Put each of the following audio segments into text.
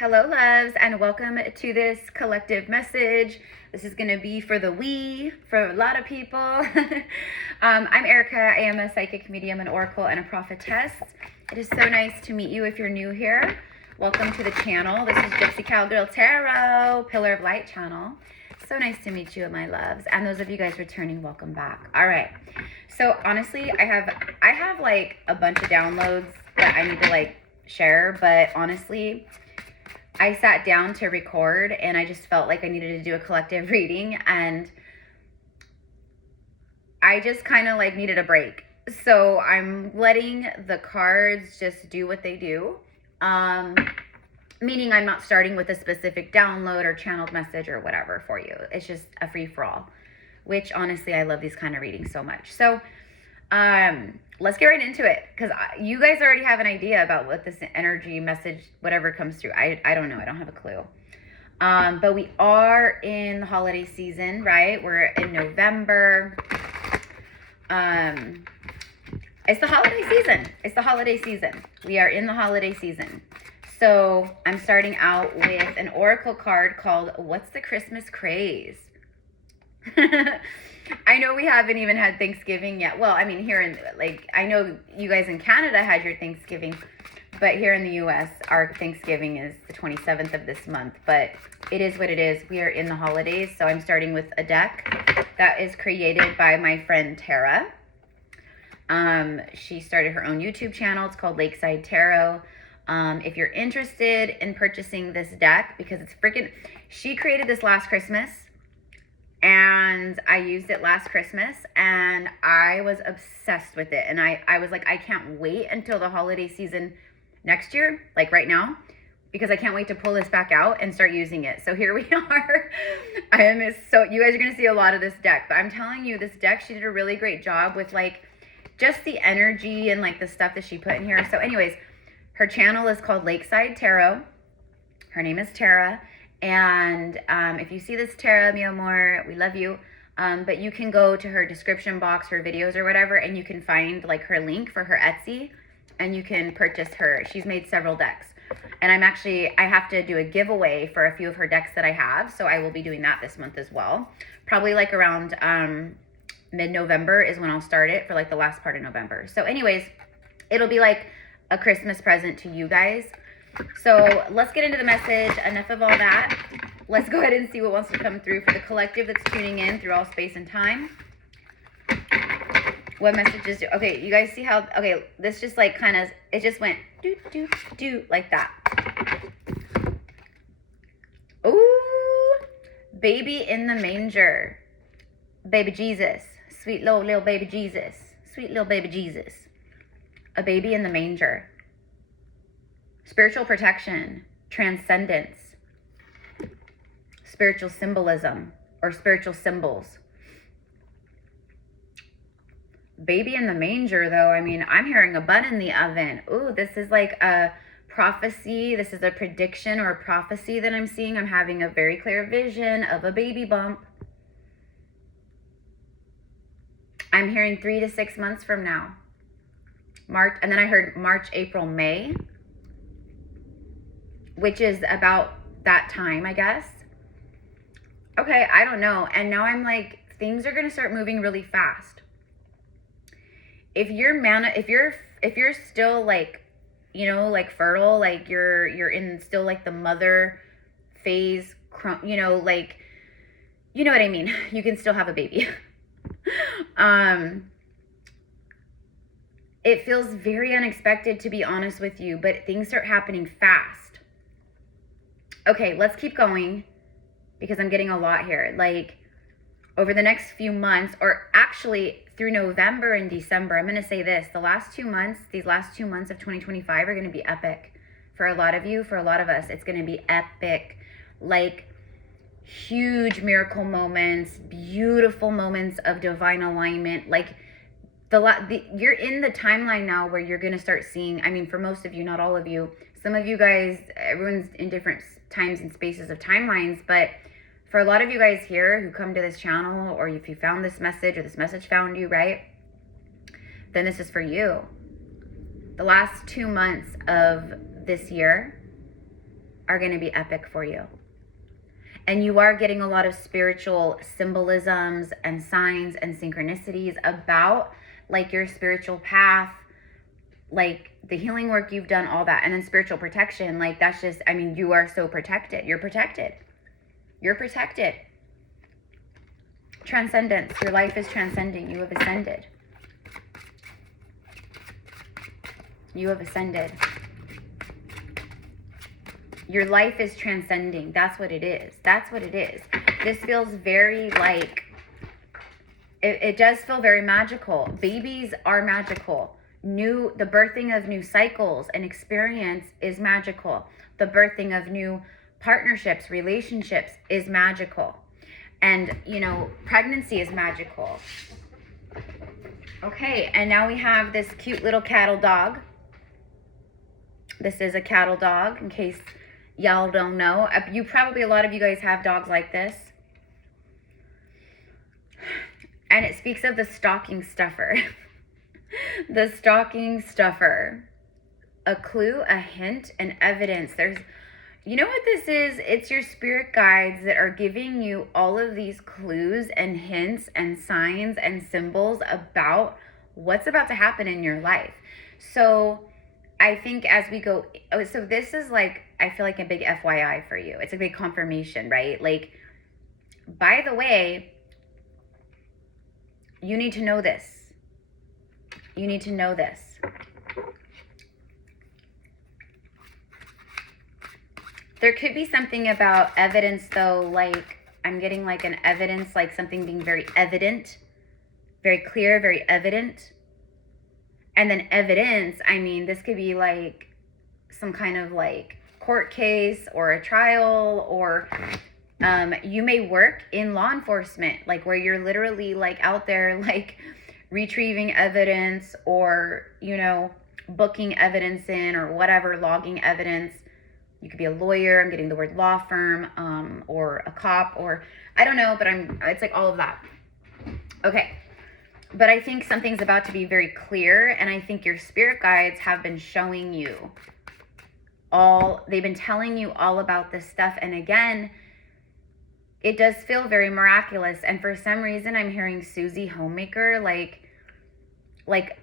Hello, loves, and welcome to this collective message. This is going to be for the we, for a lot of people. I'm Erica. I am a psychic medium, an oracle, and a prophetess. It is so nice to meet you if you're new here. Welcome to the channel. This is Gypsy Cowgirl Tarot, Pillar of Light channel. So nice to meet you, my loves. And those of you guys returning, welcome back. All right. So honestly, I have like a bunch of downloads that I need to like share, but honestly, I sat down to record and I just felt like I needed to do a collective reading, and I just kind of like needed a break. So I'm letting the cards just do what they do. Meaning I'm not starting with a specific download or channeled message or whatever for you. It's just a free for all, which honestly, I love these kind of readings so much. So let's get right into it, because you guys already have an idea about what this energy message, whatever comes through. I don't know. I don't have a clue. But we are in the holiday season, right? We're in November. It's the holiday season. It's the holiday season. We are in the holiday season. So I'm starting out with an oracle card called What's the Christmas Craze? I know we haven't even had Thanksgiving yet. Well, I mean, here in, like, I know you guys in Canada had your Thanksgiving, but here in the US, our Thanksgiving is the 27th of this month. But it is what it is. We are in the holidays. So I'm starting with a deck that is created by my friend Tara. She started her own YouTube channel. It's called Lakeside Tarot. If you're interested in purchasing this deck, because it's freaking, she created this last Christmas, and I used it last Christmas, and I was obsessed with it. And I was like, I can't wait until the holiday season next year, like right now, because I can't wait to pull this back out and start using it. So here we are. You guys are going to see a lot of this deck, but I'm telling you, this deck, she did a really great job with like just the energy and like the stuff that she put in here. So anyways, her channel is called Lakeside Tarot. Her name is Tara. And if you see this, Tara, mi amor, we love you. But you can go to her description box, her videos or whatever, and you can find like her link for her Etsy, and you can purchase her. She's made several decks. And I have to do a giveaway for a few of her decks that I have. So I will be doing that this month as well. Probably like around mid-November is when I'll start it, for like the last part of November. So anyways, it'll be like a Christmas present to you guys. So let's get into the message. Enough of all that. Let's go ahead and see what wants to come through for the collective that's tuning in through all space and time. What messages do? Okay, you guys see how, okay, this just like kind of, it just went do, do, do, like that. Ooh, baby in the manger. Baby Jesus. Sweet little baby Jesus. Sweet little baby Jesus. A baby in the manger. Spiritual protection, transcendence, spiritual symbolism or spiritual symbols. Baby in the manger, though, I mean, I'm hearing a bun in the oven. Ooh, this is like a prophecy. This is a prediction or a prophecy that I'm seeing. I'm having a very clear vision of a baby bump. I'm hearing 3 to 6 months from now. March, and then I heard March, April, May, which is about that time, I guess. Okay, I don't know. And now I'm like, things are going to start moving really fast. If you're still like, you know, like fertile, like you're in still like the mother phase, you know, like, you know what I mean? You can still have a baby. It feels very unexpected, to be honest with you, but things start happening fast. Okay, let's keep going, because I'm getting a lot here. Like, over the next few months, or actually through November and December, I'm going to say this. These last 2 months of 2025 are going to be epic. For a lot of you, for a lot of us, it's going to be epic. Like, huge miracle moments, beautiful moments of divine alignment. Like, you're in the timeline now where you're going to start seeing, I mean, for most of you, not all of you, some of you guys, everyone's in different times and spaces of timelines, but for a lot of you guys here who come to this channel, or if you found this message or this message found you, right, then this is for you. The last 2 months of this year are going to be epic for you. And you are getting a lot of spiritual symbolisms and signs and synchronicities about like your spiritual path, like the healing work you've done, all that. And then spiritual protection, like that's just, I mean, you are so protected. You're protected. You're protected. Transcendence. Your life is transcending. You have ascended. You have ascended. Your life is transcending. That's what it is. That's what it is. This feels very like, it does feel very magical. Babies are magical. The birthing of new cycles and experience is magical. The birthing of new partnerships, relationships is magical. And, you know, pregnancy is magical. Okay, and now we have this cute little cattle dog. This is a cattle dog, in case y'all don't know. You probably, a lot of you guys have dogs like this. And it speaks of the stocking stuffer. The stocking stuffer. A clue, a hint, an evidence. You know what this is? It's your spirit guides that are giving you all of these clues and hints and signs and symbols about what's about to happen in your life. So I think as we go, so this is like, I feel like a big FYI for you. It's a big confirmation, right? Like, by the way, you need to know this. You need to know this. There could be something about evidence though, like I'm getting like an evidence, like something being very evident, very clear, very evident. And then evidence, I mean, this could be like some kind of like court case or a trial, or you may work in law enforcement, like where you're literally like out there like retrieving evidence, or, you know, booking evidence in, or whatever, logging evidence. You could be a lawyer. I'm getting the word law firm, or a cop, or I don't know, but it's like all of that. Okay. But I think something's about to be very clear, and I think your spirit guides have been showing you they've been telling you all about this stuff. And again, it does feel very miraculous. And for some reason, I'm hearing Susie Homemaker, like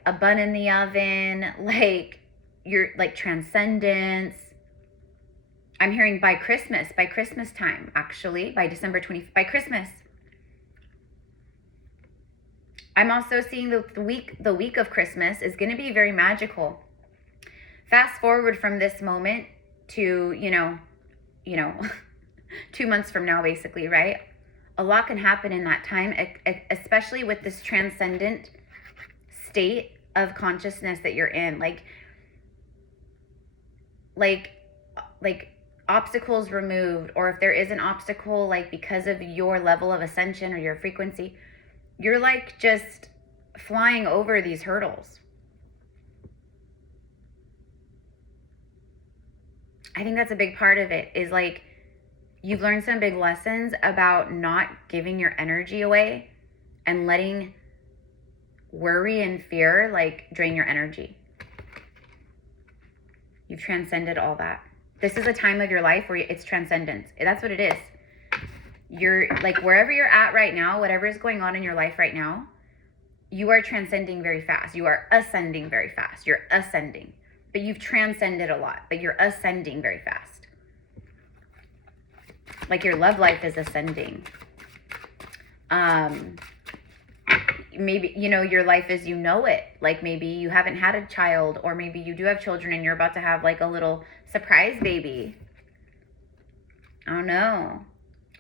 a bun in the oven, like you're like Transcendence. I'm hearing by Christmas time, actually, by December 20th, by Christmas. I'm also seeing the week of Christmas is going to be very magical. Fast forward from this moment to, you know, 2 months from now, basically, right? A lot can happen in that time, especially with this transcendent state of consciousness that you're in. Like obstacles removed, or if there is an obstacle, like because of your level of ascension or your frequency, you're like just flying over these hurdles. I think that's a big part of it, is like you've learned some big lessons about not giving your energy away and letting worry and fear like drain your energy. You've transcended all that. This is a time of your life where it's transcendence. That's what it is. You're like, wherever you're at right now, whatever is going on in your life right now, you are transcending very fast. You are ascending very fast. You're ascending. But you've transcended a lot, but you're ascending very fast. Like your love life is ascending. Maybe, you know, your life as you know it. Like maybe you haven't had a child, or maybe you do have children and you're about to have like a little surprise baby. I don't know.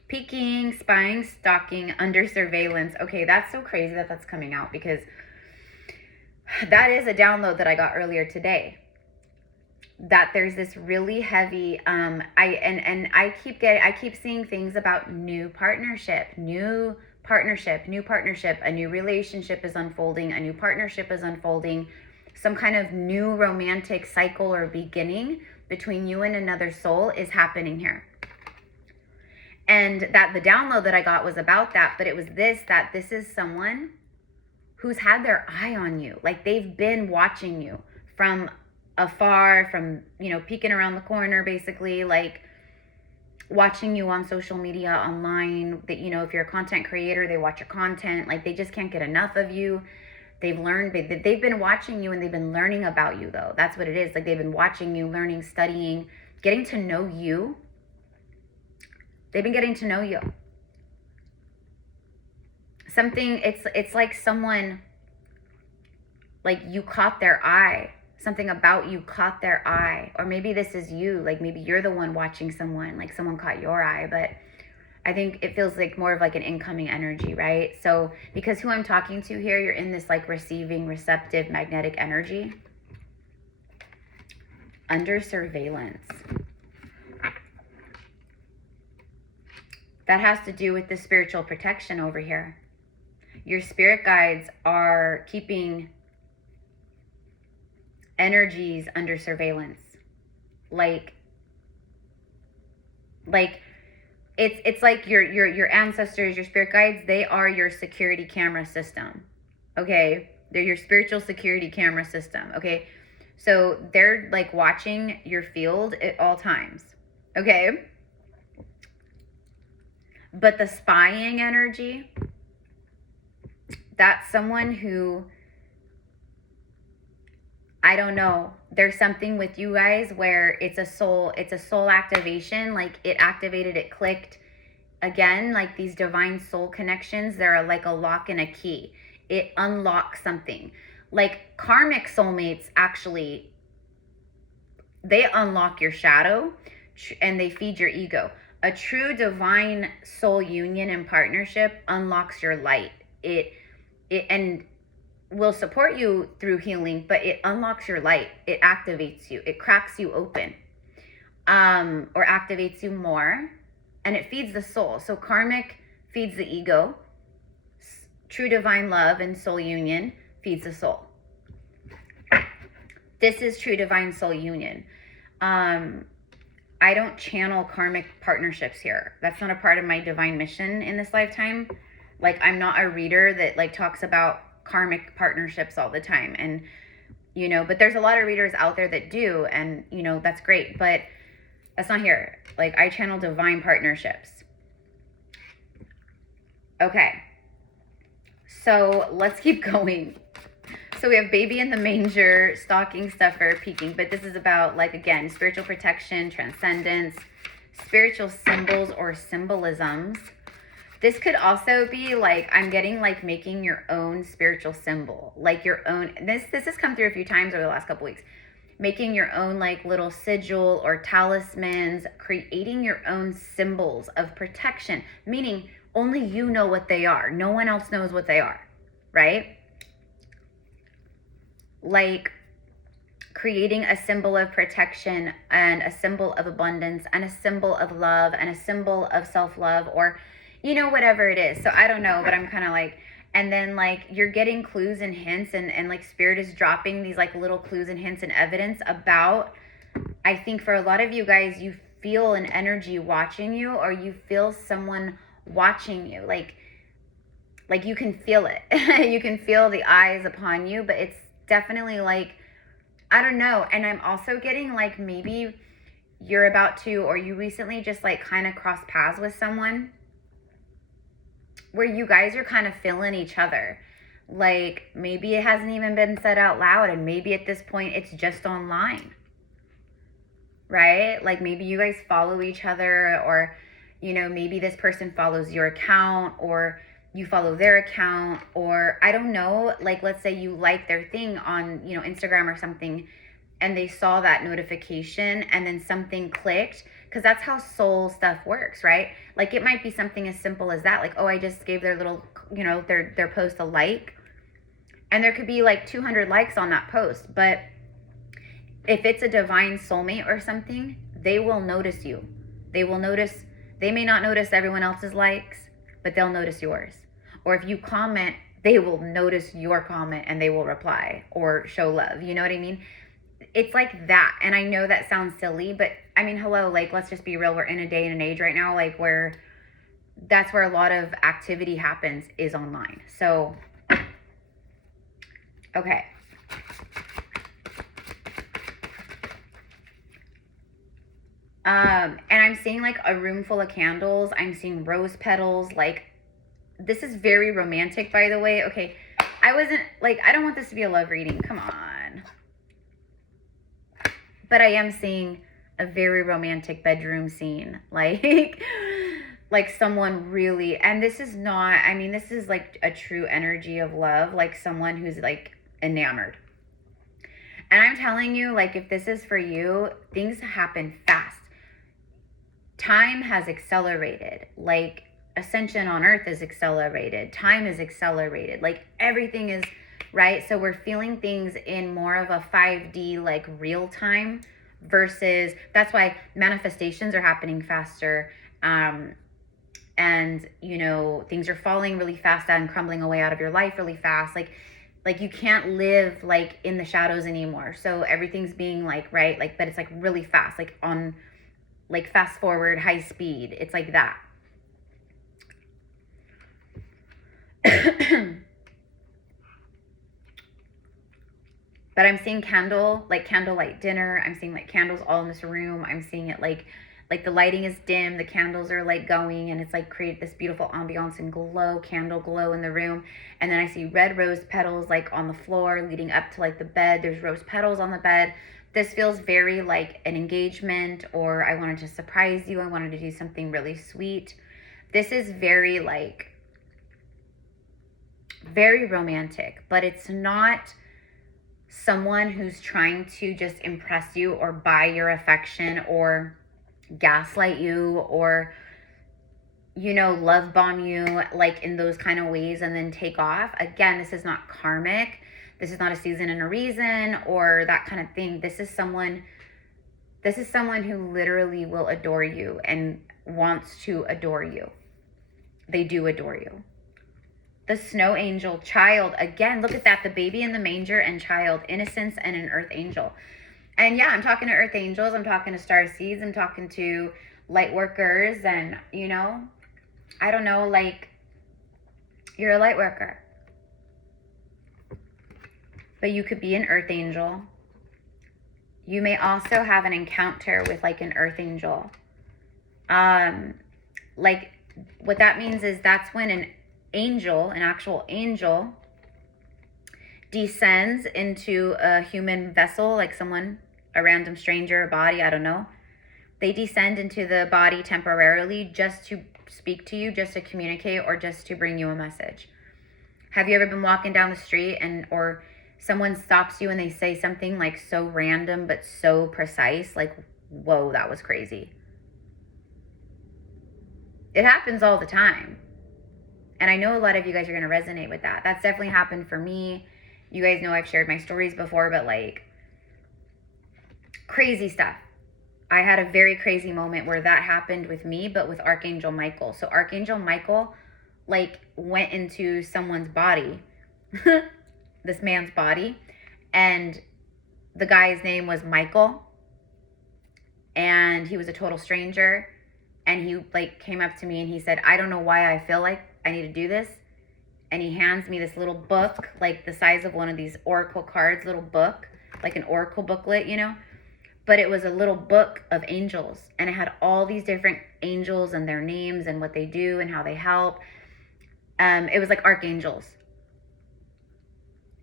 Peeking, spying, stalking, under surveillance. Okay, that's so crazy that that's coming out, because that is a download that I got earlier today. That there's this really heavy, I keep seeing things about new partnership, a new relationship is unfolding, a new partnership is unfolding, some kind of new romantic cycle or beginning between you and another soul is happening here. And that the download that I got was about that, but it was that this is someone who's had their eye on you. Like they've been watching you from afar, from, you know, peeking around the corner, basically, like watching you on social media, online, that, you know, if you're a content creator, they watch your content, like they just can't get enough of you. They've learned, they've been watching you and they've been learning about you though. That's what it is. Like they've been watching you, learning, studying, getting to know you. They've been getting to know you. Something, it's like someone, like you caught their eye. Something about you caught their eye. Or maybe this is you, like maybe you're the one watching someone, like someone caught your eye. But I think it feels like more of like an incoming energy, right? So because who I'm talking to here, you're in this like receiving, receptive, magnetic energy. Under surveillance. That has to do with the spiritual protection over here. Your spirit guides are keeping energies under surveillance. Like it's like your ancestors, your spirit guides, they are your security camera system. Okay? They're your spiritual security camera system. Okay? So they're like watching your field at all times. Okay? But the spying energy, that's someone who, I don't know, there's something with you guys where it's a soul activation. Like it activated, it clicked again, like these divine soul connections. They're like a lock and a key. It unlocks something. Like karmic soulmates, actually, they unlock your shadow and they feed your ego. A true divine soul union and partnership unlocks your light. It and will support you through healing, but it unlocks your light. It activates you. It cracks you open, or activates you more, and it feeds the soul. So karmic feeds the ego. True divine love and soul union feeds the soul. This is true divine soul union. I don't channel karmic partnerships here. That's not a part of my divine mission in this lifetime. Like I'm not a reader that like talks about karmic partnerships all the time. And, you know, but there's a lot of readers out there that do, and, you know, that's great, but that's not here. Like I channel divine partnerships. Okay. So let's keep going. So we have baby in the manger, stocking stuffer, peeking, but this is about, like, again, spiritual protection, transcendence, spiritual symbols or symbolisms. This could also be like, I'm getting like making your own spiritual symbol, like your own, this has come through a few times over the last couple weeks, making your own like little sigil or talismans, creating your own symbols of protection, meaning only you know what they are. No one else knows what they are, right? Like creating a symbol of protection and a symbol of abundance and a symbol of love and a symbol of self-love, or, you know, whatever it is. So I don't know, but I'm kind of like, and then like you're getting clues and hints, and like spirit is dropping these like little clues and hints and evidence about, I think for a lot of you guys, you feel an energy watching you, or you feel someone watching you. Like you can feel it. You can feel the eyes upon you, but it's definitely like, I don't know. And I'm also getting like maybe you're about to, or you recently just like kind of crossed paths with someone where you guys are kind of feeling each other. Like maybe it hasn't even been said out loud, and maybe at this point it's just online, right? Like maybe you guys follow each other, or, you know, maybe this person follows your account, or you follow their account, or I don't know, like let's say you like their thing on, you know, Instagram or something, and they saw that notification and then something clicked, because that's how soul stuff works, right? Like it might be something as simple as that, like, oh, I just gave their little, you know, their post a like, and there could be like 200 likes on that post, but if it's a divine soulmate or something, they will notice you. They will notice, they may not notice everyone else's likes, but they'll notice yours. Or if you comment, they will notice your comment and they will reply or show love. You know what I mean? It's like that. And I know that sounds silly, but I mean, hello, like, let's just be real. We're in a day and an age right now, like, where that's where a lot of activity happens, is online. So, okay. And I'm seeing like a room full of candles. I'm seeing rose petals. Like, this is very romantic, by the way. Okay, I wasn't like, I don't want this to be a love reading. Come on. But I am seeing a very romantic bedroom scene. Like someone really, and this is not, I mean, this is like a true energy of love, like someone who's like enamored. And I'm telling you, like, if this is for you, things happen fast. Time has accelerated. Like, ascension on earth is accelerated. Time is accelerated. Like, everything is, right? So we're feeling things in more of a 5D, like, real time versus, that's why manifestations are happening faster. And, you know, things are falling really fast and crumbling away out of your life really fast. Like you can't live like in the shadows anymore. So everything's being like, right, like, but it's like really fast, like on, like fast forward, high speed. It's like that. But I'm seeing candlelight dinner. I'm seeing like candles all in this room. I'm seeing it like the lighting is dim, the candles are like going, and it's like create this beautiful ambiance and glow, candle glow in the room. And then I see red rose petals like on the floor leading up to like the bed. There's rose petals on the bed. This feels very like an engagement, or I wanted to surprise you. I wanted to do something really sweet. This is very like, very romantic, but it's not someone who's trying to just impress you or buy your affection or gaslight you or, you know, love bomb you like in those kind of ways and then take off. Again, this is not karmic. This is not a season and a reason or that kind of thing. This is someone who literally will adore you and wants to adore you. They do adore you. The snow angel, child, again, look at that. The baby in the manger and child, innocence and an earth angel. And yeah, I'm talking to earth angels. I'm talking to star seeds. I'm talking to light workers. And, you know, I don't know, like, you're a light worker. But you could be an earth angel. You may also have an encounter with, like, an earth angel. Like, what that means is that's when an angel, an actual angel, descends into a human vessel, like someone, a random stranger, a body, I don't know. They descend into the body temporarily just to speak to you, just to communicate, or just to bring you a message. Have you ever been walking down the street or someone stops you and they say something like so random but so precise, like, whoa, that was crazy. It happens all the time. And I know a lot of you guys are going to resonate with that. That's definitely happened for me. You guys know I've shared my stories before, but like crazy stuff. I had a very crazy moment where that happened with me, but with Archangel Michael. So Archangel Michael like went into someone's body, this man's body, and the guy's name was Michael, and he was a total stranger, and he like came up to me and he said, I don't know why I feel like I need to do this. And he hands me this little book, like the size of one of these oracle cards, little book, like an oracle booklet, you know, but it was a little book of angels, and it had all these different angels and their names and what they do and how they help. It was like archangels.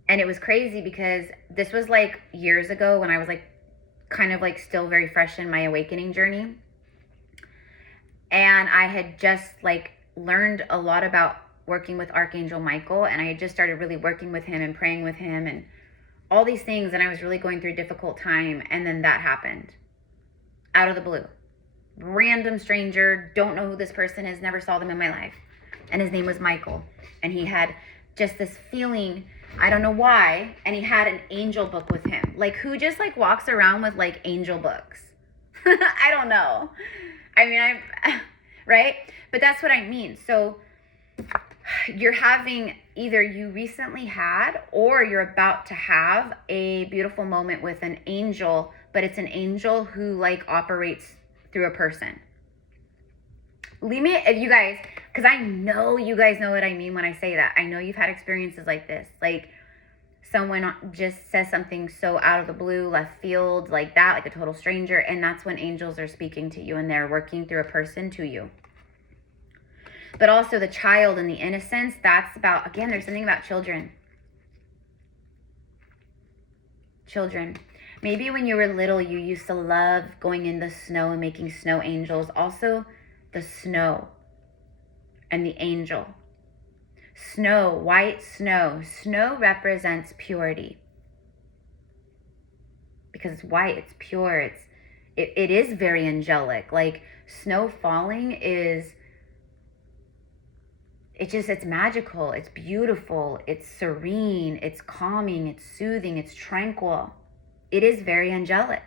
And it was crazy because this was like years ago when I was like kind of like still very fresh in my awakening journey. And I had just like learned a lot about working with Archangel Michael, and I had just started really working with him and praying with him and all these things, and I was really going through a difficult time, and then that happened out of the blue. Random stranger, don't know who this person is, never saw them in my life, and his name was Michael, and he had just this feeling, I don't know why, and he had an angel book with him. Like, who just like walks around with like angel books? I don't know. I mean, right? But that's what I mean. So you're having, either you recently had or you're about to have a beautiful moment with an angel, but it's an angel who like operates through a person. Leave me, if you guys, because I know you guys know what I mean when I say that. I know you've had experiences like this. Like someone just says something so out of the blue, left field, like that, like a total stranger, and that's when angels are speaking to you and they're working through a person to you. But also the child and the innocence, that's about, again, there's something about children. Children. Maybe when you were little, you used to love going in the snow and making snow angels. Also, the snow and the angel. Snow, white snow. Snow represents purity. Because it's white, it's pure, it is very angelic. Like, snow falling is, it's magical, it's beautiful, it's serene, it's calming, it's soothing, it's tranquil. It is very angelic,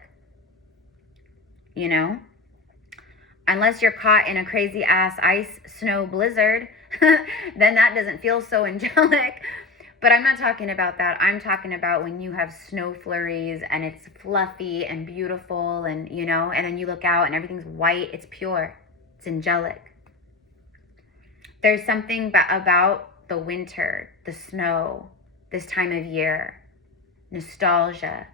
you know? Unless you're caught in a crazy ass ice snow blizzard, then that doesn't feel so angelic. But I'm not talking about that. I'm talking about when you have snow flurries and it's fluffy and beautiful and, you know, and then you look out and everything's white. It's pure. It's angelic. There's something about the winter, the snow, this time of year, nostalgia.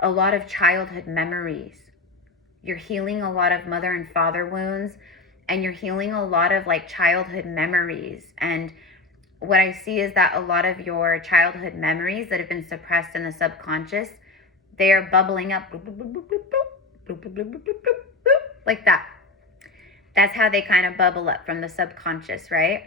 A lot of childhood memories. You're healing a lot of mother and father wounds, and you're healing a lot of like childhood memories. And what I see is that a lot of your childhood memories that have been suppressed in the subconscious, they are bubbling up, like that. That's how they kind of bubble up from the subconscious, right?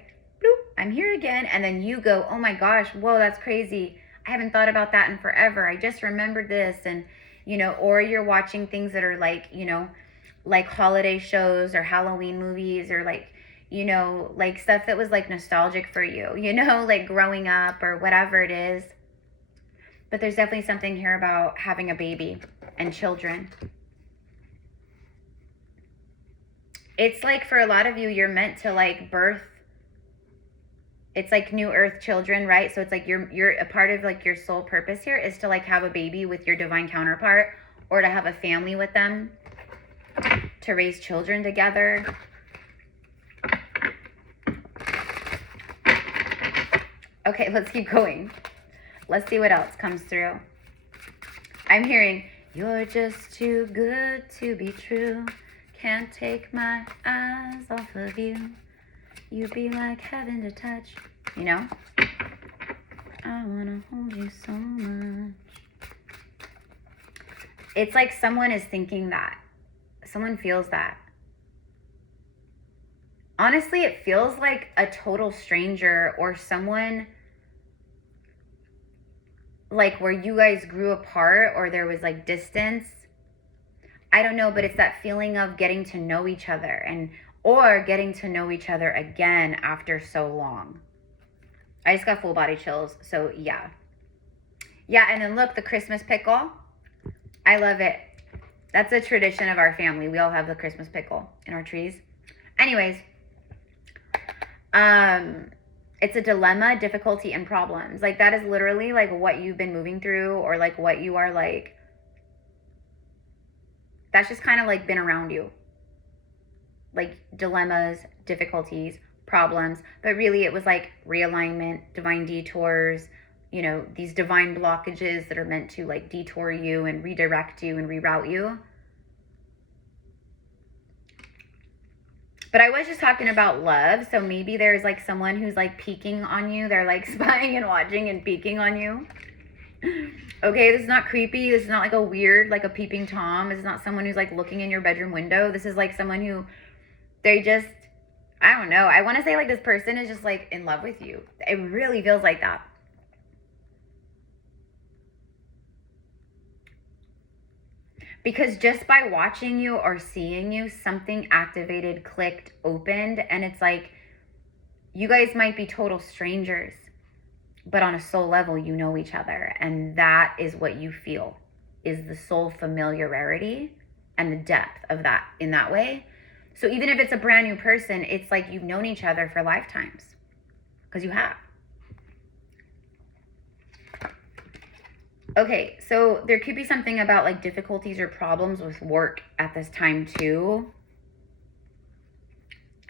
I'm here again. And then you go, oh my gosh, whoa, that's crazy. I haven't thought about that in forever. I just remembered this. And, you know, or you're watching things that are like, you know, like holiday shows or Halloween movies or like, you know, like stuff that was like nostalgic for you, you know, like growing up or whatever it is. But there's definitely something here about having a baby and children. It's like for a lot of you, you're meant to like birth. It's like new earth children, right? So it's like you're a part of like your soul purpose here is to like have a baby with your divine counterpart or to have a family with them, to raise children together. Okay, let's keep going. Let's see what else comes through. I'm hearing, you're just too good to be true. Can't take my eyes off of you. You'd be like heaven to touch, you know? I wanna hold you so much. It's like someone is thinking that. Someone feels that. Honestly, it feels like a total stranger or someone like where you guys grew apart or there was like distance. I don't know, but it's that feeling of getting to know each other and or getting to know each other again after so long. I just got full body chills, so yeah. Yeah, and then look, the Christmas pickle. I love it. That's a tradition of our family. We all have the Christmas pickle in our trees. Anyways, it's a dilemma, difficulty, and problems. Like that is literally like what you've been moving through or like what you are like. That's just kind of like been around you. Like dilemmas, difficulties, problems, but really it was like realignment, divine detours, you know, these divine blockages that are meant to like detour you and redirect you and reroute you. But I was just talking about love, so maybe there's like someone who's like peeking on you. They're like spying and watching and peeking on you. Okay, this is not creepy. This is not like a weird, like a peeping Tom. This is not someone who's like looking in your bedroom window. This is like someone who they just, I don't know. I want to say like this person is just like in love with you. It really feels like that. Because just by watching you or seeing you, something activated, clicked, opened, and it's like you guys might be total strangers, but on a soul level, you know each other. And that is what you feel, is the soul familiarity and the depth of that in that way. So even if it's a brand new person, it's like you've known each other for lifetimes, because you have. Okay, so there could be something about like difficulties or problems with work at this time too.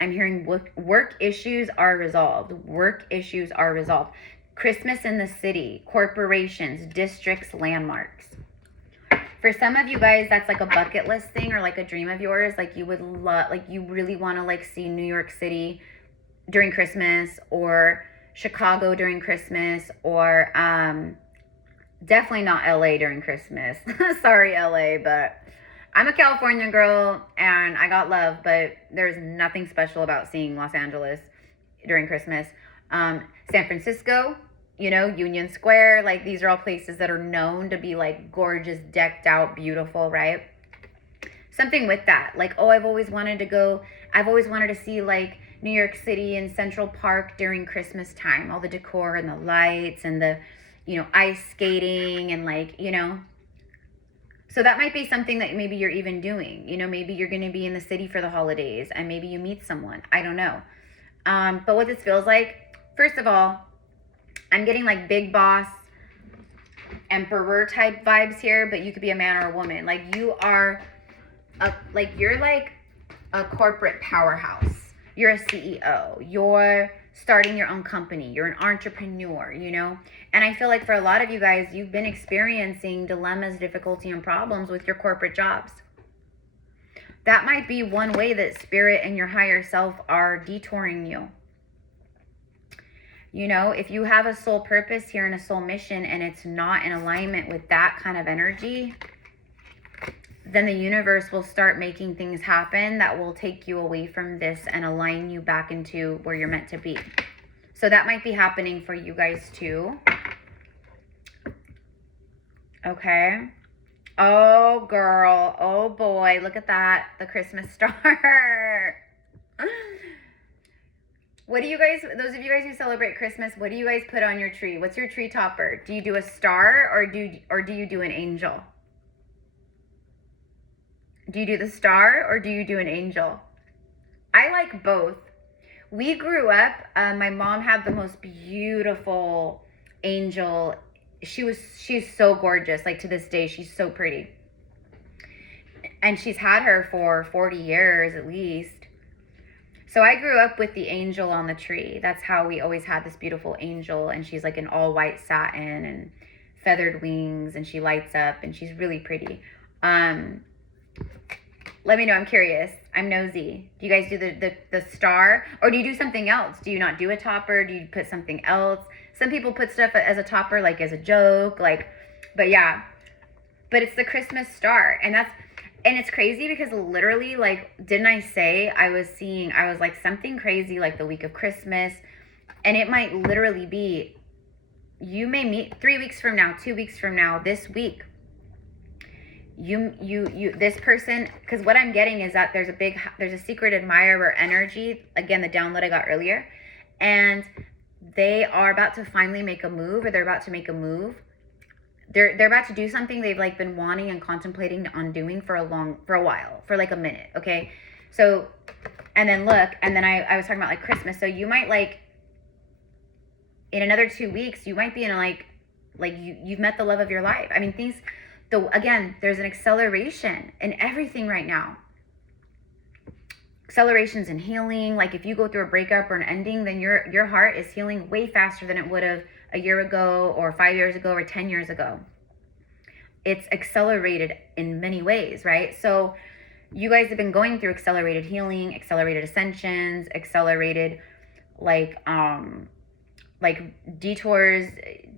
I'm hearing work issues are resolved. Work issues are resolved. Christmas in the city, corporations, districts, landmarks. For some of you guys, that's like a bucket list thing or like a dream of yours. Like you would love, like you really want to like see New York City during Christmas, or Chicago during Christmas, or definitely not LA during Christmas. Sorry, LA, but I'm a California girl and I got love, but there's nothing special about seeing Los Angeles during Christmas. San Francisco, you know, Union Square, like these are all places that are known to be like gorgeous, decked out, beautiful, right? Something with that. Like, oh, I've always wanted to see like New York City and Central Park during Christmas time, all the decor and the lights and the, you know, ice skating and like, you know. So that might be something that maybe you're even doing. You know, maybe you're going to be in the city for the holidays and maybe you meet someone. I don't know. But what this feels like, first of all, I'm getting like big boss, emperor type vibes here, but you could be a man or a woman. Like you are, you're like a corporate powerhouse. You're a CEO. You're starting your own company. You're an entrepreneur, you know? And I feel like for a lot of you guys, you've been experiencing dilemmas, difficulty, and problems with your corporate jobs. That might be one way that spirit and your higher self are detouring you. You know, if you have a soul purpose here and a soul mission and it's not in alignment with that kind of energy, then the universe will start making things happen that will take you away from this and align you back into where you're meant to be. So that might be happening for you guys too. Okay. Oh, girl. Oh, boy. Look at that. The Christmas star. What do you guys, those of you guys who celebrate Christmas, what do you guys put on your tree? What's your tree topper? Do you do a star or do you do an angel? Do you do the star or do you do an angel? I like both. We grew up, my mom had the most beautiful angel. She's so gorgeous. Like to this day, she's so pretty. And she's had her for 40 years at least. So I grew up with the angel on the tree. That's how we always had this beautiful angel. And she's like in all white satin and feathered wings and she lights up and she's really pretty. Let me know. I'm curious. I'm nosy. Do you guys do the star or do you do something else? Do you not do a topper? Do you put something else? Some people put stuff as a topper, like as a joke, like, but yeah, but it's the Christmas star. And it's crazy because literally, like, didn't I say I was like something crazy like the week of Christmas, and it might literally be, you may meet 3 weeks from now, 2 weeks from now, this week, this person, because what I'm getting is that there's a secret admirer energy, again, the download I got earlier, and they are about to finally make a move, or they're about to make a move. They're about to do something they've like been wanting and contemplating on doing for a while, for like a minute, okay? So, and then look, and then I was talking about like Christmas. So you might like, in another 2 weeks, you might be in like you've met the love of your life. I mean, again, there's an acceleration in everything right now. Accelerations in healing. Like if you go through a breakup or an ending, then your heart is healing way faster than it would have a year ago or 5 years ago or 10 years ago. It's accelerated in many ways, right? So you guys have been going through accelerated healing, accelerated ascensions, accelerated like detours,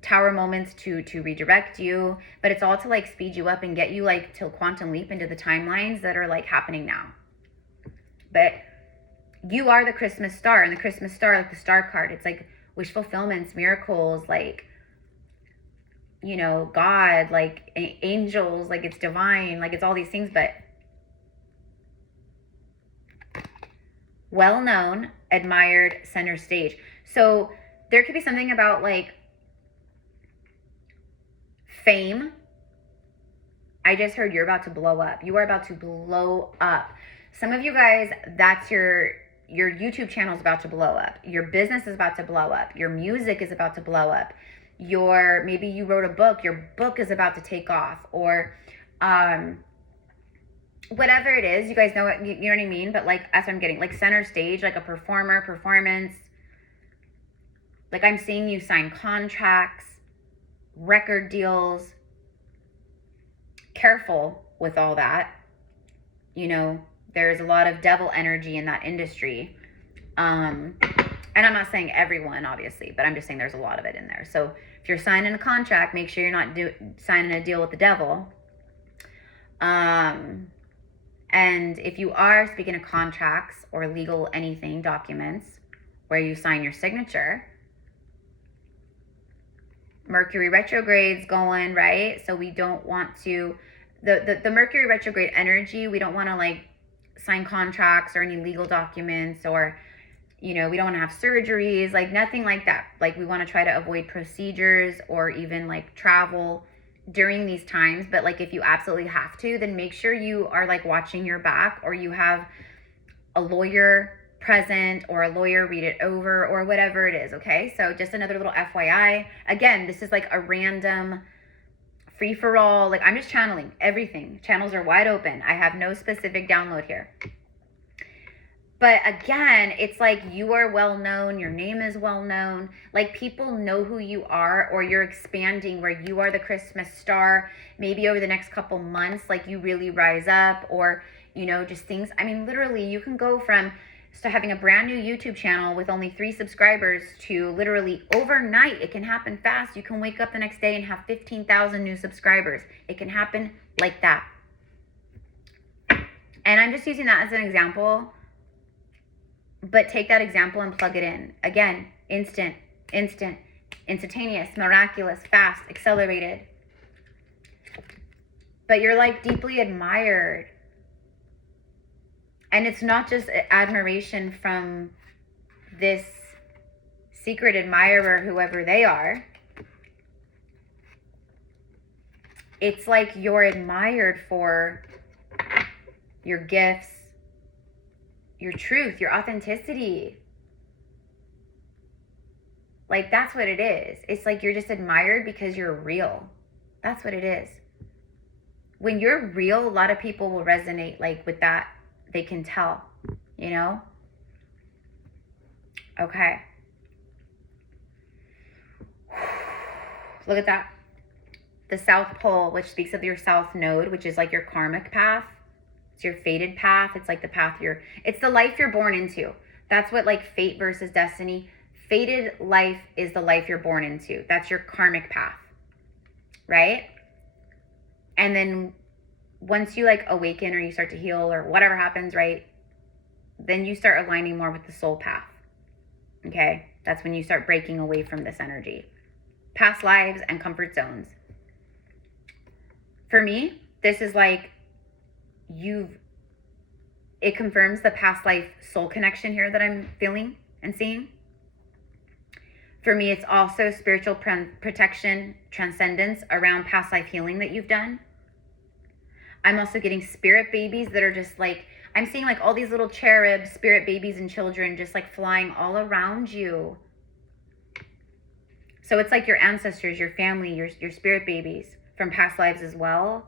tower moments to redirect you, but it's all to like speed you up and get you like to quantum leap into the timelines that are like happening now. But you are the Christmas star, and the Christmas star, like the star card, it's like wish fulfillments, miracles, like, you know, God, like angels, like it's divine, like it's all these things, but well-known, admired, center stage. So there could be something about like fame. I just heard you're about to blow up. You are about to blow up. Some of you guys, that's your YouTube channel is about to blow up. Your business is about to blow up. Your music is about to blow up. Maybe you wrote a book. Your book is about to take off. Or whatever it is, you guys know what, you know what I mean? But like, that's what I'm getting. Like center stage, like a performer, performance. Like I'm seeing you sign contracts, record deals. Careful with all that. You know, there's a lot of devil energy in that industry. And I'm not saying everyone, obviously, but I'm just saying there's a lot of it in there. So if you're signing a contract, make sure you're not signing a deal with the devil. And if you are speaking of contracts or legal anything, documents, where you sign your signature, Mercury retrograde's going, right? So we don't want to, the Mercury retrograde energy, we don't want to like sign contracts or any legal documents, or, you know, we don't want to have surgeries, like nothing like that. Like we want to try to avoid procedures or even like travel during these times. But like if you absolutely have to, then make sure you are like watching your back, or you have a lawyer present or a lawyer read it over or whatever it is. Okay, so just another little FYI. Again, this is like a random free-for-all. Like I'm just channeling everything. Channels are wide open. I have no specific download here. But again, it's like you are well known, your name is well known, like people know who you are, or you're expanding where you are the Christmas star. Maybe over the next couple months, like you really rise up, or, you know, just things. I mean, literally you can go from having a brand new YouTube channel with only 3 subscribers to literally overnight. It can happen fast. You can wake up the next day and have 15,000 new subscribers. It can happen like that. And I'm just using that as an example. But take that example and plug it in. Again, instant, instantaneous, miraculous, fast, accelerated. But you're like deeply admired. And it's not just admiration from this secret admirer, whoever they are. It's like you're admired for your gifts, your truth, your authenticity. Like that's what it is. It's like you're just admired because you're real. That's what it is. When you're real, a lot of people will resonate like with that. They can tell, you know? Okay. Look at that. The South Pole, which speaks of your South Node, which is like your karmic path. It's your fated path. It's like the path it's the life you're born into. That's what like fate versus destiny. Fated life is the life you're born into. That's your karmic path, right? And then once you like awaken or you start to heal or whatever happens, right? Then you start aligning more with the soul path. Okay? That's when you start breaking away from this energy. Past lives and comfort zones. For me, this is like it confirms the past life soul connection here that I'm feeling and seeing. For me, it's also spiritual protection, transcendence around past life healing that you've done. I'm also getting spirit babies that are just like, I'm seeing like all these little cherubs, spirit babies and children just like flying all around you. So it's like your ancestors, your family, your spirit babies from past lives as well.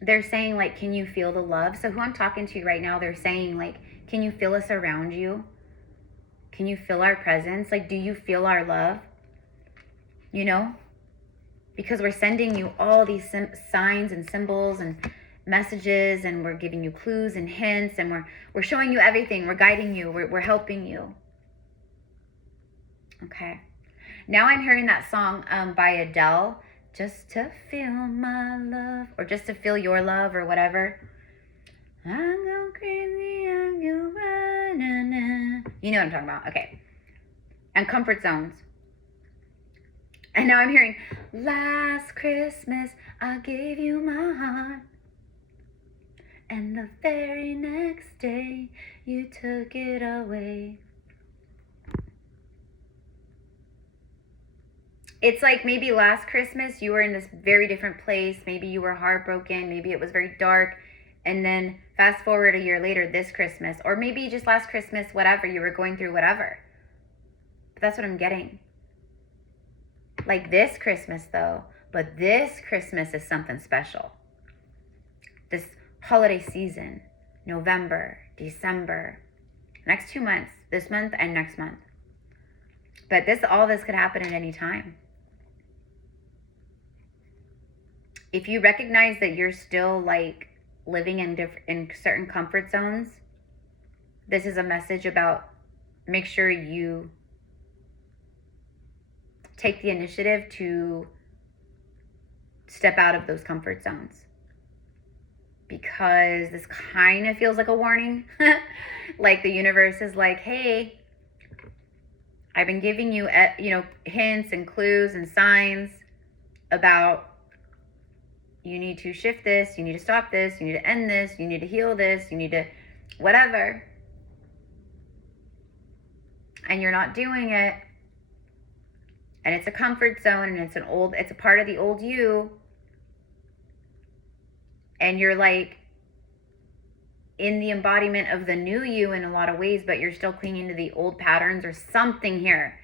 They're saying like, can you feel the love? So who I'm talking to right now, they're saying like, can you feel us around you? Can you feel our presence? Like, do you feel our love? You know? Because we're sending you all these signs and symbols and messages, and we're giving you clues and hints, and we're showing you everything. We're guiding you. We're helping you. Okay. Now I'm hearing that song by Adele, Just to Feel My Love, or Just to Feel Your Love, or whatever. I go crazy, I go na-na. You know what I'm talking about. Okay. And comfort zones. And now I'm hearing, last Christmas, I gave you my heart. And the very next day, you took it away. It's like maybe last Christmas, you were in this very different place. Maybe you were heartbroken. Maybe it was very dark. And then fast forward a year later, this Christmas. Or maybe just last Christmas, whatever. You were going through whatever. But that's what I'm getting. Like this Christmas, though, But this Christmas is something special. This holiday season, November, December, next 2 months, this month and next month. But all this could happen at any time. If you recognize that you're still like living in certain comfort zones, this is a message about make sure you take the initiative to step out of those comfort zones. Because this kind of feels like a warning. Like the universe is like, hey, I've been giving you, hints and clues and signs about you need to shift this, you need to stop this, you need to end this, you need to heal this, you need to whatever. And you're not doing it. And it's a comfort zone, and it's a part of the old you. And you're like in the embodiment of the new you in a lot of ways, but you're still clinging to the old patterns or something here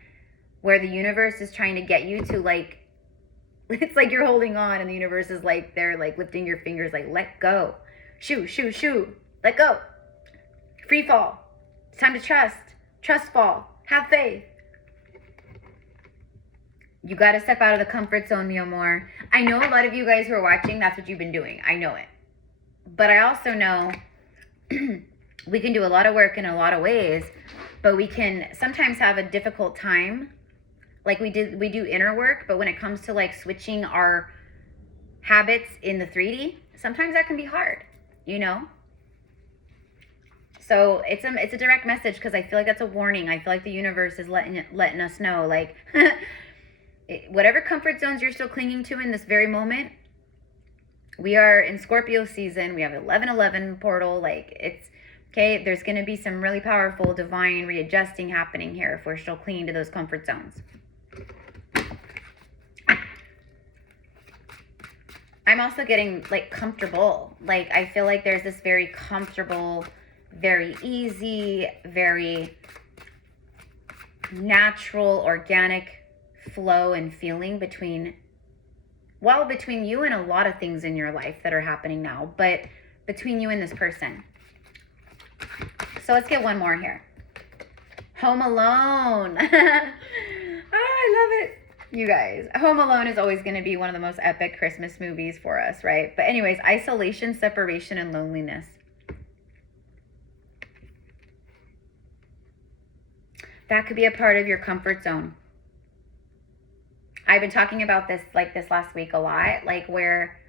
where the universe is trying to get you to like, it's like you're holding on and the universe is like, they're like lifting your fingers, like, let go. Shoo, shoo, shoo. Let go. Free fall. It's time to trust. Trust fall. Have faith. You got to step out of the comfort zone, mi amor. I know a lot of you guys who are watching, that's what you've been doing. I know it. But I also know we can do a lot of work in a lot of ways, but we can sometimes have a difficult time. Like we do inner work, but when it comes to like switching our habits in the 3D, sometimes that can be hard, So it's a direct message because I feel like that's a warning. I feel like the universe is letting us know, like, whatever comfort zones you're still clinging to in this very moment. We are in Scorpio season. We have 11/11 portal. Like it's okay. There's going to be some really powerful divine readjusting happening here if we're still clinging to those comfort zones. I'm also getting like comfortable. Like I feel like there's this very comfortable, very easy, very natural, organic flow and feeling between you and a lot of things in your life that are happening now, but between you and this person. So let's get one more here. Home Alone. Oh, I love it. You guys, Home Alone is always going to be one of the most epic Christmas movies for us, right? But anyways, isolation, separation, and loneliness. That could be a part of your comfort zone. I've been talking about this last week a lot, like where,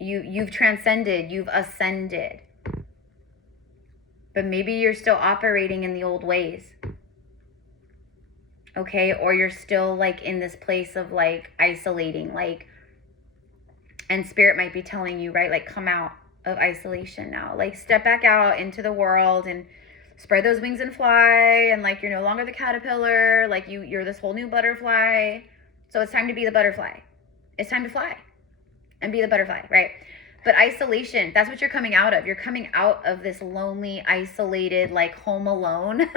you've transcended, you've ascended, but maybe you're still operating in the old ways. Okay, or you're still like in this place of like isolating, like, and spirit might be telling you, right, like come out of isolation now, like step back out into the world and spread those wings and fly, and like you're no longer the caterpillar, like you're this whole new butterfly. So it's time to be the butterfly. It's time to fly and be the butterfly, right? But isolation, that's what you're coming out of. You're coming out of this lonely, isolated, like home alone.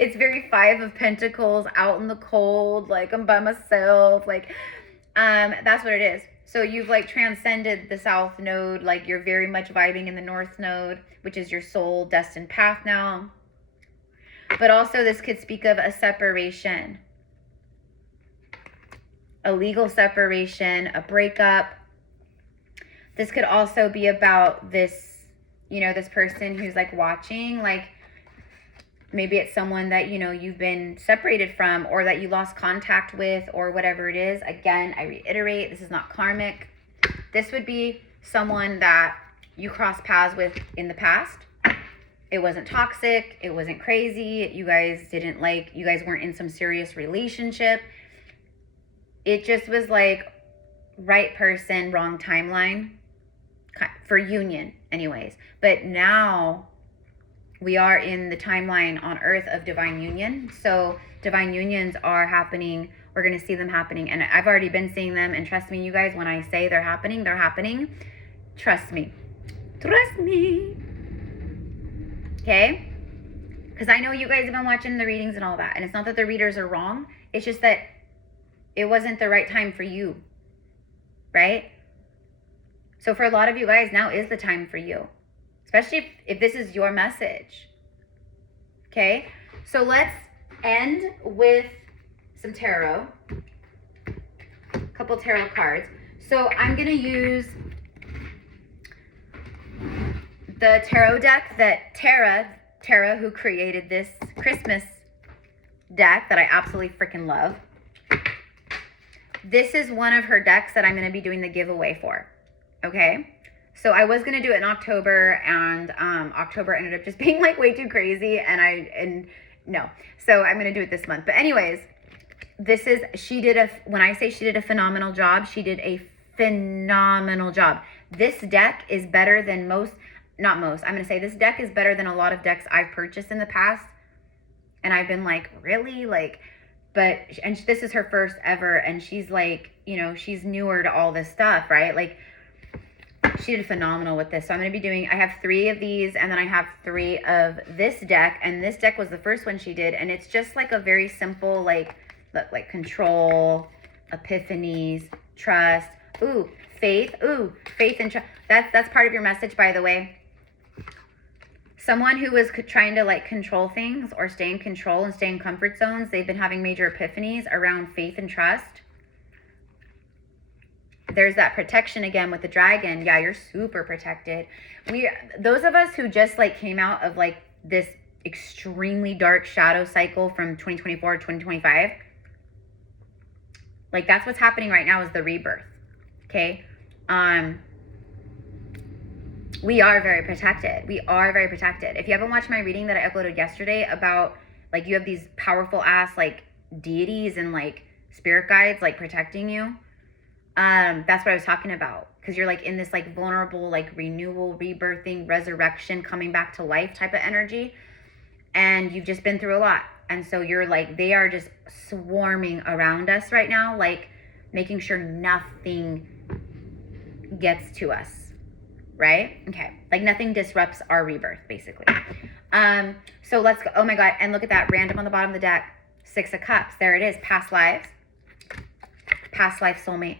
It's very 5 of Pentacles, out in the cold, like I'm by myself, like that's what it is. So you've like transcended the South Node, like you're very much vibing in the North Node, which is your soul destined path now. But also this could speak of a separation, a legal separation, a breakup. This could also be about this, this person who's like watching, like maybe it's someone that, you've been separated from or that you lost contact with or whatever it is. Again, I reiterate, this is not karmic. This would be someone that you crossed paths with in the past. It wasn't toxic. It wasn't crazy. You guys weren't in some serious relationship. It just was like right person, wrong timeline for union anyways. But now we are in the timeline on earth of divine union. So divine unions are happening. We're going to see them happening. And I've already been seeing them. And trust me, you guys, when I say they're happening, they're happening. Trust me. Trust me. Okay? Because I know you guys have been watching the readings and all that. And it's not that the readers are wrong. It's just that it wasn't the right time for you. Right? So for a lot of you guys, now is the time for you. Especially if this is your message. Okay? So let's end with some tarot. A couple tarot cards. So I'm going to use the tarot deck that Tara, who created this Christmas deck that I absolutely freaking love. This is one of her decks that I'm going to be doing the giveaway for. Okay? So I was going to do it in October, and October ended up just being like way too crazy, and no. So I'm going to do it this month. But anyways, when I say she did a phenomenal job, she did a phenomenal job. This deck is better than this deck is better than a lot of decks I've purchased in the past. And I've been like, really? And this is her first ever, and she's like, she's newer to all this stuff, right? Like, she did phenomenal with this. So I have 3 of these, and then I have 3 of this deck, and this deck was the first one she did, and it's just like a very simple, like control, epiphanies, trust, faith and trust. That's part of your message, by the way. Someone who was trying to like control things or stay in control and stay in comfort zones, they've been having major epiphanies around faith and trust. There's that protection again with the dragon. Yeah, you're super protected. Those of us who just like came out of like this extremely dark shadow cycle from 2024 to 2025, like that's what's happening right now, is the rebirth. Okay? We are very protected. We are very protected. If you haven't watched my reading that I uploaded yesterday about like you have these powerful ass like deities and like spirit guides like protecting you, that's what I was talking about. Because you're like in this like vulnerable like renewal, rebirthing, resurrection, coming back to life type of energy, and you've just been through a lot. And so you're like, they are just swarming around us right now, like making sure nothing gets to us. Right? Okay. Like nothing disrupts our rebirth, basically. So let's go. Oh my God. And look at that. Random on the bottom of the deck. 6 of Cups. There it is. Past lives. Past life soulmate.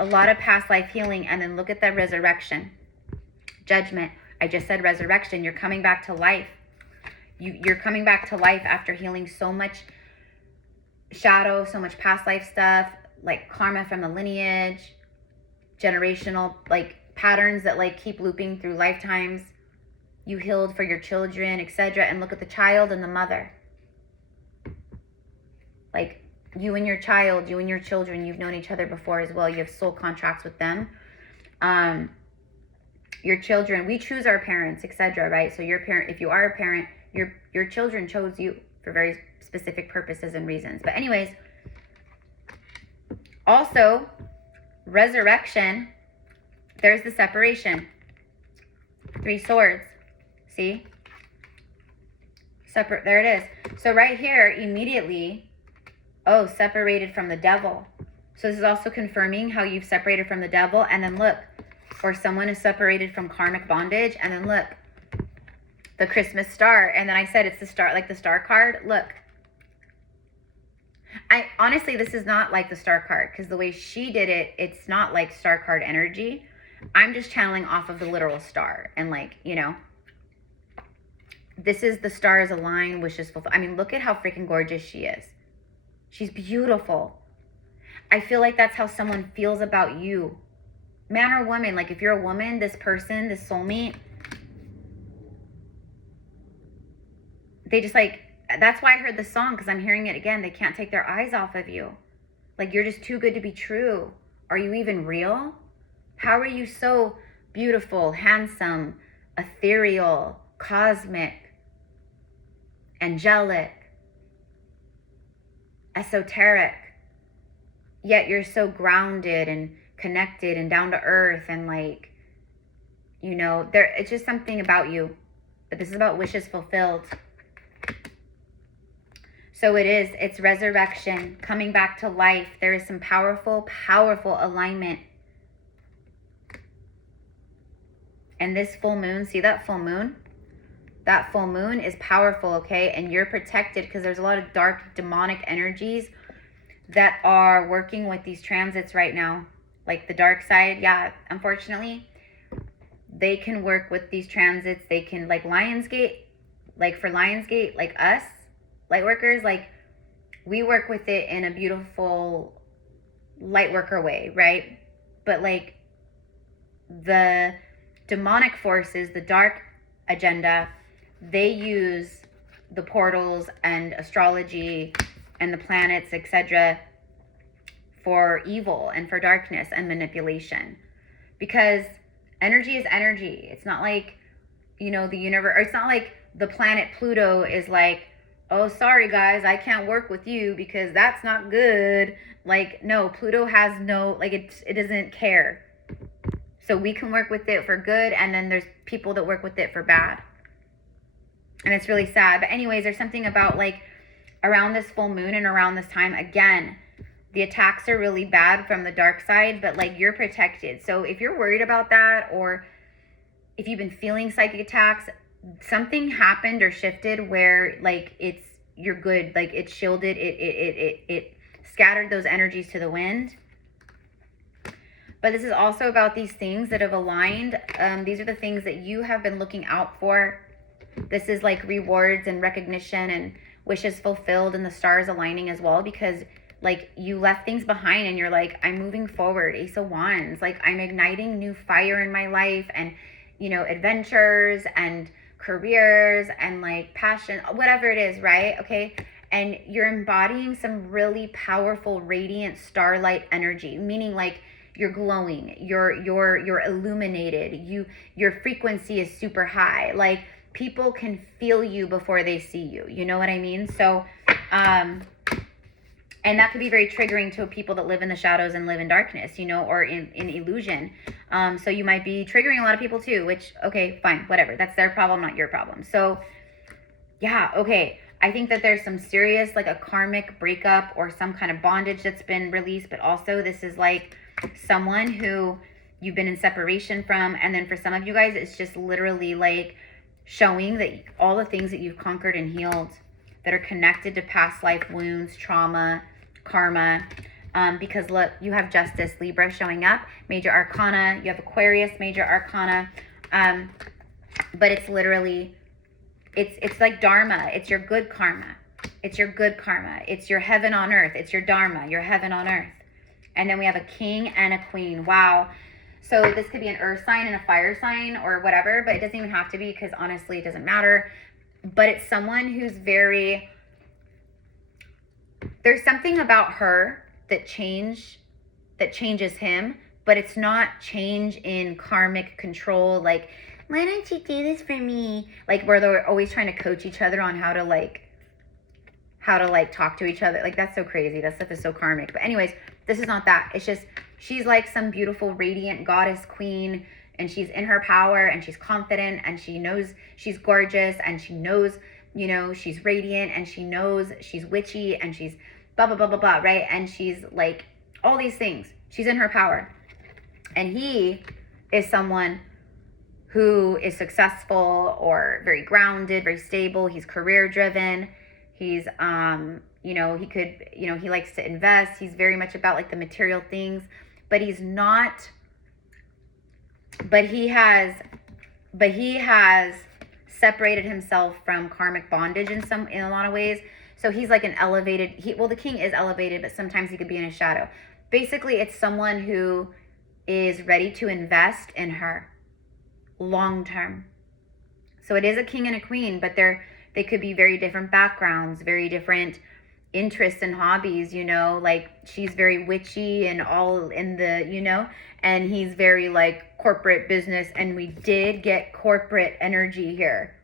A lot of past life healing. And then look at that resurrection. Judgment. I just said resurrection. You're coming back to life. You're coming back to life after healing so much shadow, so much past life stuff, like karma from the lineage, generational, like patterns that like keep looping through lifetimes. You healed for your children, etc. And look at the child and the mother. Like you and your child, you and your children, you've known each other before as well. You have soul contracts with them. Your children, we choose our parents, etc. Right? So your parent, if you are a parent, your children chose you for very specific purposes and reasons. But anyways, also resurrection. There's the separation. 3 swords. See? There it is. So right here, immediately, separated from the devil. So this is also confirming how you've separated from the devil. And then look, or someone is separated from karmic bondage. And then look, the Christmas star. And then I said it's the star, like the star card. Look. Honestly, this is not like the star card, because the way she did it, it's not like star card energy. I'm just channeling off of the literal star, and like, this is the stars align, wishes fulfilled. I mean, look at how freaking gorgeous she is. She's beautiful. I feel like that's how someone feels about you, man or woman. Like if you're a woman, this person, this soulmate, they just like, that's why I heard the song, because I'm hearing it again. They can't take their eyes off of you. Like you're just too good to be true. Are you even real? How are you so beautiful, handsome, ethereal, cosmic, angelic, esoteric, yet you're so grounded and connected and down to earth, and like, it's just something about you. But this is about wishes fulfilled. So it's resurrection, coming back to life. There is some powerful, powerful alignment. And this full moon, see that full moon? That full moon is powerful, okay? And you're protected because there's a lot of dark demonic energies that are working with these transits right now. Like the dark side, yeah, unfortunately, they can work with these transits. They can, like Lionsgate, like for Lionsgate, like us, light workers, like we work with it in a beautiful light worker way, right? But like the demonic forces, the dark agenda, they use the portals and astrology and the planets, etc., for evil and for darkness and manipulation. Because energy is energy. It's not like, you know, the universe, or it's not like the planet Pluto is like, oh, sorry guys, I can't work with you because that's not good. Like, no, Pluto has no, like, it doesn't care. So we can work with it for good, and then there's people that work with it for bad. And it's really sad. But anyways, there's something about like around this full moon and around this time, again, the attacks are really bad from the dark side, but like you're protected. So if you're worried about that, or if you've been feeling psychic attacks, something happened or shifted where like you're good, like it shielded, it scattered those energies to the wind. But this is also about these things that have aligned. These are the things that you have been looking out for. This is like rewards and recognition and wishes fulfilled, and the stars aligning as well, because like you left things behind and you're like, I'm moving forward. Ace of Wands, like I'm igniting new fire in my life, and you know, adventures and careers and like passion, whatever it is, right? Okay. And you're embodying some really powerful, radiant starlight energy, meaning like you're glowing, you're illuminated, your frequency is super high. Like people can feel you before they see you. You know what I mean? So, and that could be very triggering to people that live in the shadows and live in darkness, you know, or in illusion. So you might be triggering a lot of people too, which, okay, fine, whatever. That's their problem, not your problem. So yeah, okay. I think that there's some serious, like a karmic breakup or some kind of bondage that's been released, but also this is like someone who you've been in separation from. And then for some of you guys, it's just literally like showing that all the things that you've conquered and healed that are connected to past life wounds, trauma, karma, because look, you have Justice, Libra showing up, Major Arcana, you have Aquarius, Major Arcana, but it's literally, it's like Dharma, it's your good karma, it's your good karma, it's your heaven on earth, it's your Dharma, your heaven on earth. And then we have a king and a queen. Wow. So this could be an earth sign and a fire sign or whatever, but it doesn't even have to be, because honestly, it doesn't matter. But it's someone who's very, there's something about her that changes him, but it's not change in karmic control. Like, why don't you do this for me? Like where they're always trying to coach each other on how to talk to each other. Like that's so crazy. That stuff is so karmic. But anyways, this is not that. It's just, she's like some beautiful, radiant goddess queen, and she's in her power, and she's confident, and she knows she's gorgeous, and she knows, you know, she's radiant, and she knows she's witchy, and she's blah, blah, blah, blah, blah, right? And she's like all these things. She's in her power. And he is someone who is successful or very grounded, very stable. He's career driven. He's, you know, he could, you know, he likes to invest. He's very much about like the material things, but he's not, but he has separated himself from karmic bondage in a lot of ways. So he's like an elevated, well, the king is elevated, but sometimes he could be in a shadow. Basically, it's someone who is ready to invest in her long term. So it is a king and a queen, but they could be very different backgrounds, very different interests and hobbies, you know, like she's very witchy and all in the, you know, and he's very like corporate business, and we did get corporate energy here.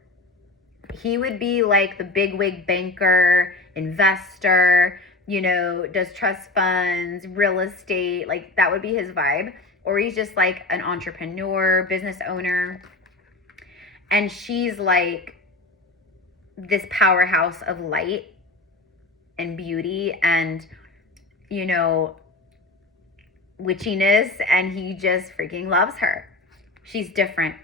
He would be like the bigwig banker, investor, you know, does trust funds, real estate, like that would be his vibe. Or he's just like an entrepreneur, business owner. And she's like this powerhouse of light and beauty and, you know, witchiness, and he just freaking loves her. She's different.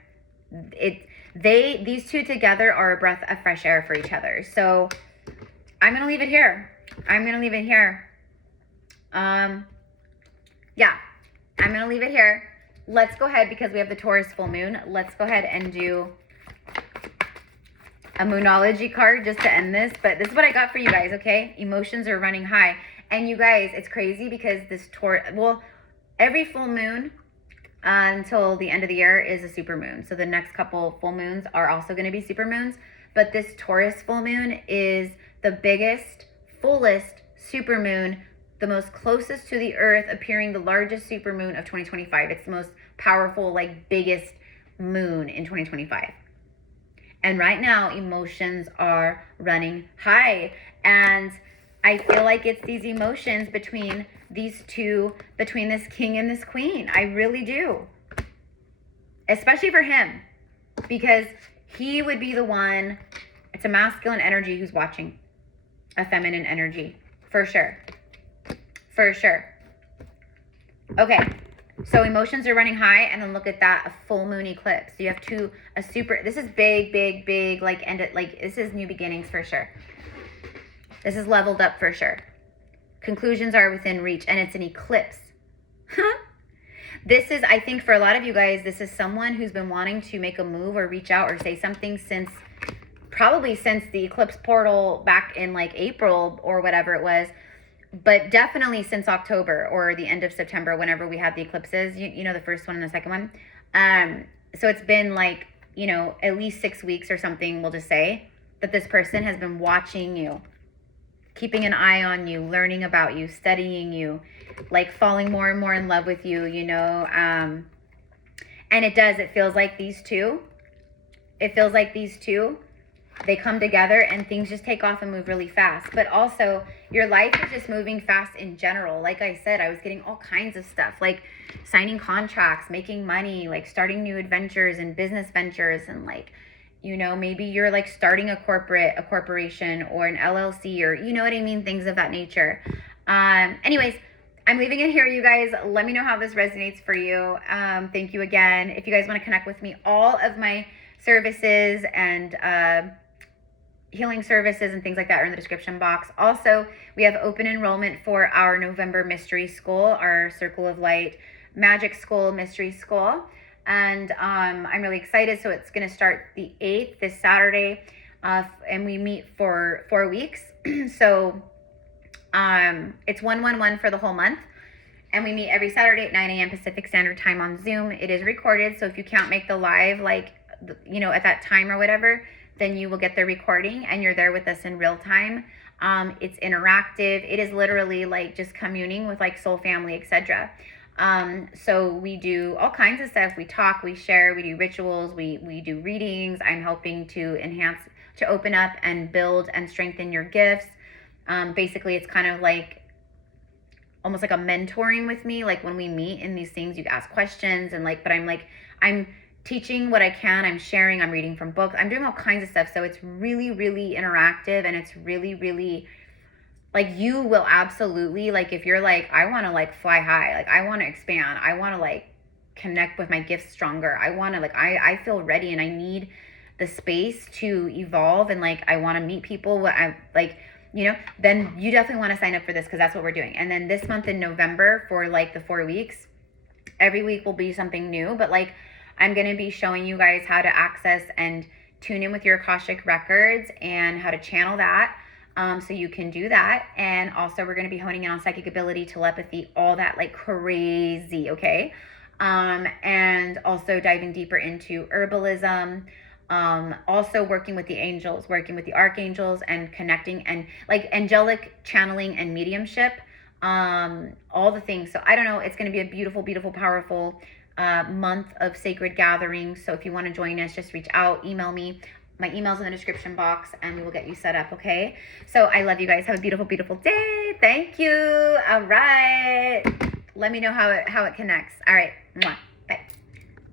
these two together are a breath of fresh air for each other. So I'm going to leave it here. I'm going to leave it here. Yeah, I'm going to leave it here. Let's go ahead, because we have the Taurus full moon. Let's go ahead and do a Moonology card just to end this. But this is what I got for you guys, okay? Emotions are running high. And you guys, it's crazy because this Taurus, well, every full moon until the end of the year is a super moon. So the next couple full moons are also going to be super moons. But this Taurus full moon is the biggest, fullest super moon, the most closest to the earth, appearing the largest super moon of 2025. It's the most powerful, like biggest moon in 2025. And right now, emotions are running high. And I feel like it's these emotions between these two, between this king and this queen. I really do. Especially for him. Because he would be the one, it's a masculine energy who's watching. A feminine energy. For sure. For sure. Okay. So emotions are running high, and then look at that, a full moon eclipse. So you have this is big, big, big, like, this is new beginnings for sure. This is leveled up for sure. Conclusions are within reach, and it's an eclipse. This is, I think for a lot of you guys, this is someone who's been wanting to make a move or reach out or say something probably since the eclipse portal back in like April or whatever it was. But definitely since October or the end of September, whenever we had the eclipses, you know, the first one and the second one. So it's been like, you know, at least 6 weeks or something, we'll just say, that this person has been watching you, keeping an eye on you, learning about you, studying you, like falling more and more in love with you, you know. And it feels like these two, they come together and things just take off and move really fast. But also, your life is just moving fast in general. Like I said, I was getting all kinds of stuff, like signing contracts, making money, like starting new adventures and business ventures. And like, you know, maybe you're like starting a corporation or an LLC, or you know what I mean? Things of that nature. Anyways, I'm leaving it here, you guys. Let me know how this resonates for you. Thank you again. If you guys want to connect with me, all of my services and healing services and things like that are in the description box. Also, we have open enrollment for our November mystery school, our Circle of Light Magic School mystery school. And I'm really excited. So it's going to start the 8th, this Saturday, and we meet for 4 weeks. So it's 111 for the whole month. And we meet every Saturday at 9 a.m. Pacific Standard Time on Zoom. It is recorded, so if you can't make the live, like, you know, at that time or whatever, then you will get the recording and you're there with us in real time. It's interactive. It is literally like just communing with like soul family, etc. So we do all kinds of stuff. We talk, we share, we do rituals, we do readings. I'm helping to enhance, to open up and build and strengthen your gifts. Basically, it's kind of like almost like a mentoring with me. Like when we meet in these things, you ask questions and like, but I'm teaching what I can, I'm sharing, I'm reading from books, I'm doing all kinds of stuff. So it's really, really interactive, and it's really, really like, you will absolutely, like, if you're like, I want to like fly high, like I want to expand, I want to like connect with my gifts stronger, I want to like, I feel ready and I need the space to evolve, and like I want to meet people, what I like, you know, then you definitely want to sign up for this, because that's what we're doing. And then this month in November, for like the 4 weeks, every week will be something new, but like I'm going to be showing you guys how to access and tune in with your Akashic records and how to channel that. So you can do that. And also we're going to be honing in on psychic ability, telepathy, all that like crazy. Okay. And also diving deeper into herbalism. Also working with the angels, working with the archangels, and connecting and like angelic channeling and mediumship. All the things. So I don't know. It's going to be a beautiful, beautiful, powerful month of sacred gatherings. So if you want to join us, just reach out, email me. My email's in the description box, and we will get you set up. Okay. So I love you guys. Have a beautiful, beautiful day. Thank you. All right. Let me know how it connects. All right. Mwah.